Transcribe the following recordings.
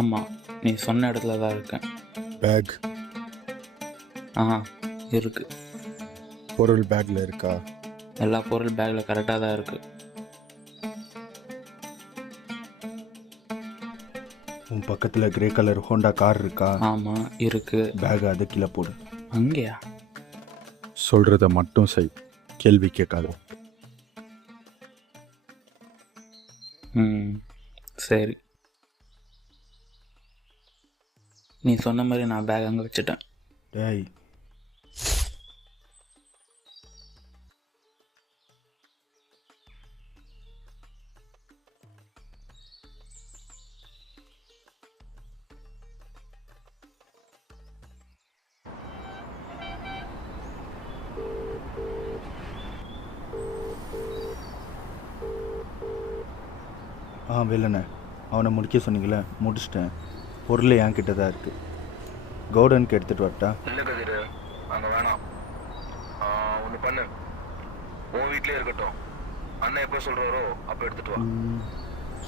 ஆமாம், நீ சொன்ன இடத்துல தான் இருக்கேன். பேக் இருக்கு. பொருள் பேக்கில் இருக்கா? எல்லா பொருள் பேக்கில் கரெக்டாக தான் இருக்குது. உன் பக்கத்தில் கிரே கலர் ஹோண்டா கார் இருக்கா? ஆமாம், இருக்குது. பேக் அது கீழே போடு. அங்கேயா? சொல்கிறத மட்டும் செய், கேள்வி கேட்காத. சரி. நீ சொன்ன மாதிரி நான் பேக் அங்கே வச்சுட்டேன். டேய், வேலைண்ணே, அவனை முடிக்க சொன்னீங்களே, முடிச்சிட்டேன். பொருள் என்கிட்ட தான் இருக்குது. கவுடனுக்கு எடுத்துகிட்டு வரட்டா? இல்லை கதிர், அங்கே வேணாம். ஒன்று பண்ணு, உன் வீட்டிலே இருக்கட்டும். அண்ணன் எப்போ சொல்கிறாரோ அப்போ எடுத்துகிட்டு வா.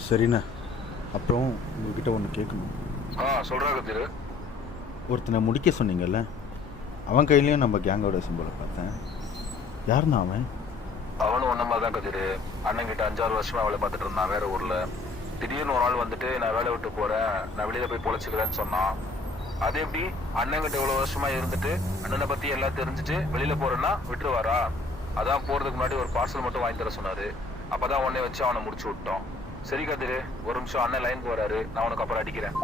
சரிண்ணே. அப்புறம் உங்ககிட்ட ஒன்று கேட்கணும். சொல்கிறா கதிர். ஒருத்தனை முடிக்க சொன்னீங்கல்ல, அவன் கையிலையும் நம்ம கேங்கோட சிம்பிளை பார்த்தேன். யாருண்ணா அவன்? அவனும் ஒன்றமா தான் கதிர். அண்ணன்கிட்ட 5-6 வருஷமாக வேலை பார்த்துட்டு இருந்தான் வேற ஊரில். திடீர்னு ஒரு நாள் வந்துட்டு நான் வேலை விட்டு போகிறேன், நான் வெளியில் போய் பொழைச்சிக்கிறேன்னு சொன்னான். அது எப்படி அண்ணன்கிட்ட இவ்வளோ வருஷமா இருந்துட்டு அண்ணனை பற்றி எல்லாம் தெரிஞ்சுட்டு வெளியில் போகிறேன்னா விட்டுருவாரா? அதான் போகிறதுக்கு முன்னாடி ஒரு பார்சல் மட்டும் வாங்கி தர சொன்னார். அப்போ தான் உடனே வச்சு அவனை முடிச்சு விட்டோம். சரி கதிர், ஒரு நிமிஷம், அண்ணன் லைனுக்கு வராரு, நான் உனக்கு அப்புறம் அடிக்கிறேன்.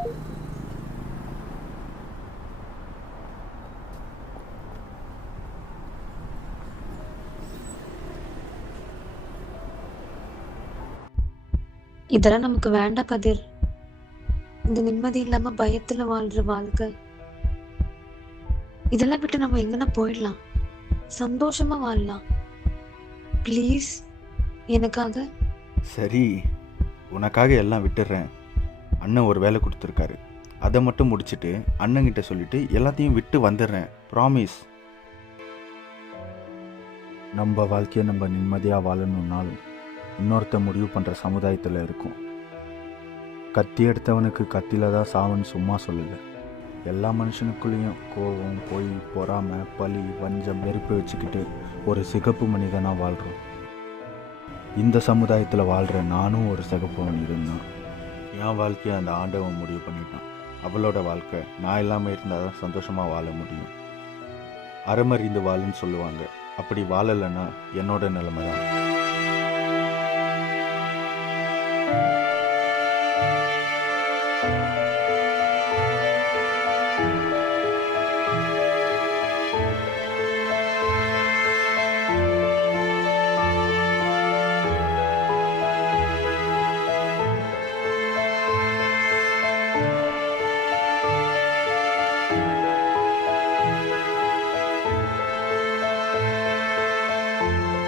இதெல்லாம் நமக்கு வேண்டாம் கதிர். இந்த நிம்மதி இல்லாம பயத்துல வாழ்ற வாழ்க்கை, இதெல்லாம் விட்டு நம்ம எங்கன்னா போயிடலாம், சந்தோஷமா வாழலாம். ப்ளீஸ், எனக்காக. சரி, உனக்காக எல்லாம் விட்டுடுறேன். அண்ணன் ஒரு வேலை கொடுத்துருக்காரு, அதை மட்டும் முடிச்சுட்டு அண்ணங்கிட்ட சொல்லிட்டு எல்லாத்தையும் விட்டு வந்துடுறேன். ப்ராமிஸ். நம்ம வாழ்க்கையை நம்ம நிம்மதியாக வாழணுன்னாலும் இன்னொருத்த முடிவு பண்ணுற சமுதாயத்தில் இருக்கும். கத்தி எடுத்தவனுக்கு கத்தியில் தான் சாவுன்னு சும்மா சொல்லலை. எல்லா மனுஷனுக்குள்ளேயும் கோபம், பொய், பொறாமை, பழி, வஞ்சம், வெறுப்பு வச்சுக்கிட்டு ஒரு சிகப்பு மனிதனாக வாழ்கிறோம். இந்த சமுதாயத்தில் வாழ்கிற நானும் ஒரு சிகப்பு மனிதன் தான். என் வாழ்க்கையை அந்த ஆண்டவன் முடிவு பண்ணிட்டான். அவளோட வாழ்க்கை நான் இல்லாமல் இருந்தால் தான் சந்தோஷமாக வாழ முடியும். அறமறிந்து வாழுன்னு சொல்லுவாங்க. அப்படி வாழலைன்னா என்னோட நிலைமை தான்.